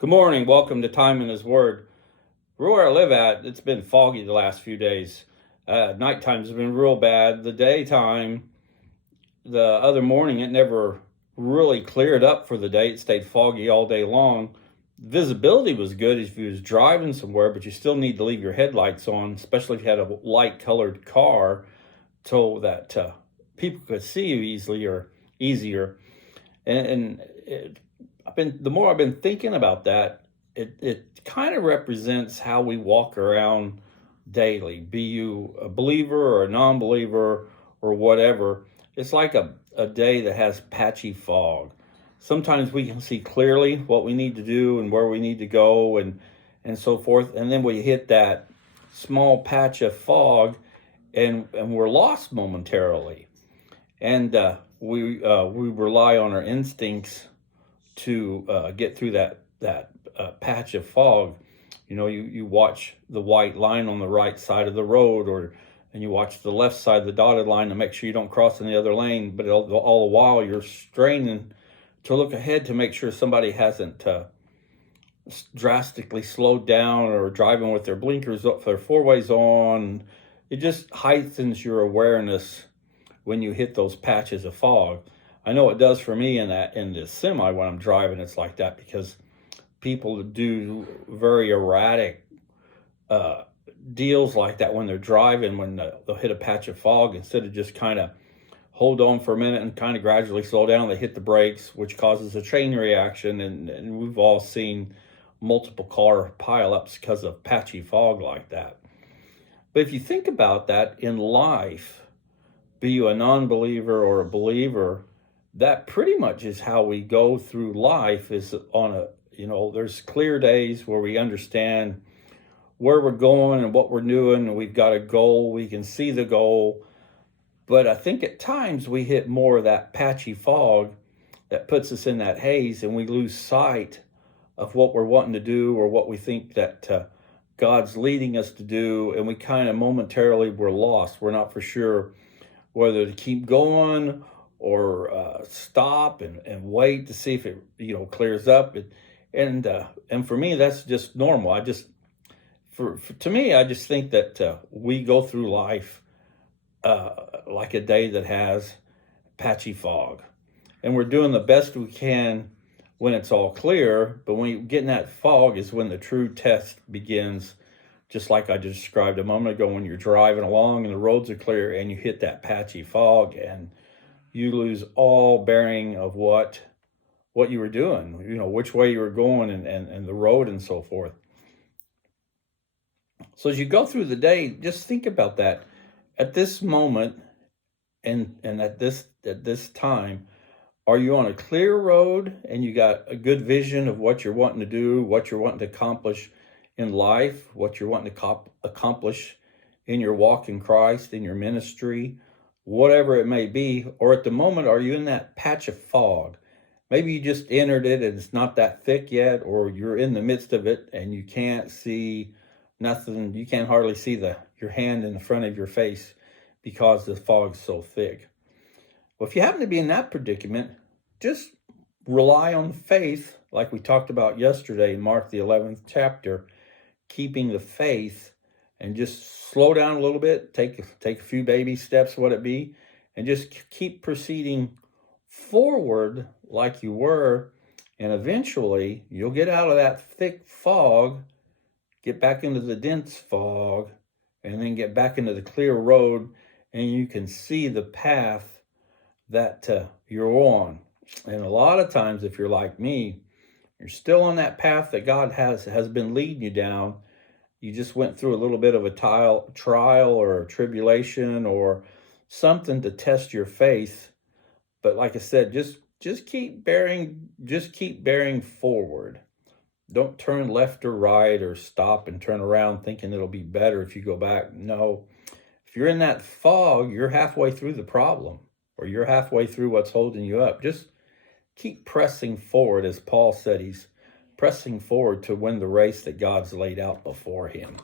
Good morning. Welcome to Time in His Word. Where I live at, it's been foggy the last few days. Nighttime's been real bad. The daytime, the other morning, it never really cleared up for the day. It stayed foggy all day long. Visibility was good if you was driving somewhere, but you still need to leave your headlights on, especially if you had a light-colored car, so that people could see you easier. And the more I've been thinking about that, it kind of represents how we walk around daily. Be you a believer or a non-believer or whatever, it's like a day that has patchy fog. Sometimes we can see clearly what we need to do and where we need to go and so forth, and then we hit that small patch of fog and we're lost momentarily. And we rely on our instincts to get through that patch of fog. You know, you watch the white line on the right side of the road, and you watch the left side of the dotted line to make sure you don't cross in the other lane. But all the while you're straining to look ahead to make sure somebody hasn't drastically slowed down or driving with their blinkers up, their four ways on. It just heightens your awareness when you hit those patches of fog. I know it does for me in the semi when I'm driving. It's like that because people do very erratic deals like that when they're driving, when they'll hit a patch of fog. Instead of just kind of hold on for a minute and kind of gradually slow down, they hit the brakes, which causes a chain reaction. And we've all seen multiple car pileups because of patchy fog like that. But if you think about that in life, be you a non-believer or a believer, that pretty much is how we go through life. Is there's clear days where we understand where we're going and what we're doing, and we've got a goal, we can see the goal. But I think at times we hit more of that patchy fog that puts us in that haze, and we lose sight of what we're wanting to do or what we think that God's leading us to do, and we kind of momentarily we're lost. We're not for sure whether to keep going or stop and wait to see if it clears up. And for me, that's just normal. To me, I just think that we go through life like a day that has patchy fog, and we're doing the best we can when it's all clear. But when you get in that fog is when the true test begins. Just like I described a moment ago, when you're driving along and the roads are clear and you hit that patchy fog and you lose all bearing of what you were doing, which way you were going and the road and so forth. So as you go through the day, just think about that. At this moment and at this time, are you on a clear road and you got a good vision of what you're wanting to do, what you're wanting to accomplish in life, what you're wanting to accomplish in your walk in Christ, in your ministry, whatever it may be? Or at the moment, are you in that patch of fog? Maybe you just entered it and it's not that thick yet, or you're in the midst of it and you can't see nothing. You can't hardly see your hand in the front of your face because the fog's so thick. Well, if you happen to be in that predicament, just rely on faith, like we talked about yesterday in Mark the 11th chapter, keeping the faith, and just slow down a little bit, take a few baby steps, what it be, and just keep proceeding forward like you were, and eventually you'll get out of that thick fog, get back into the dense fog, and then get back into the clear road, and you can see the path that you're on. And a lot of times, if you're like me, you're still on that path that God has been leading you down. You just went through a little bit of a trial or a tribulation or something to test your faith. But like I said, just keep bearing forward. Don't turn left or right or stop and turn around thinking it'll be better if you go back. No, if you're in that fog, you're halfway through the problem, or you're halfway through what's holding you up. Just keep pressing forward. As Paul said, he's pressing forward to win the race that God's laid out before him.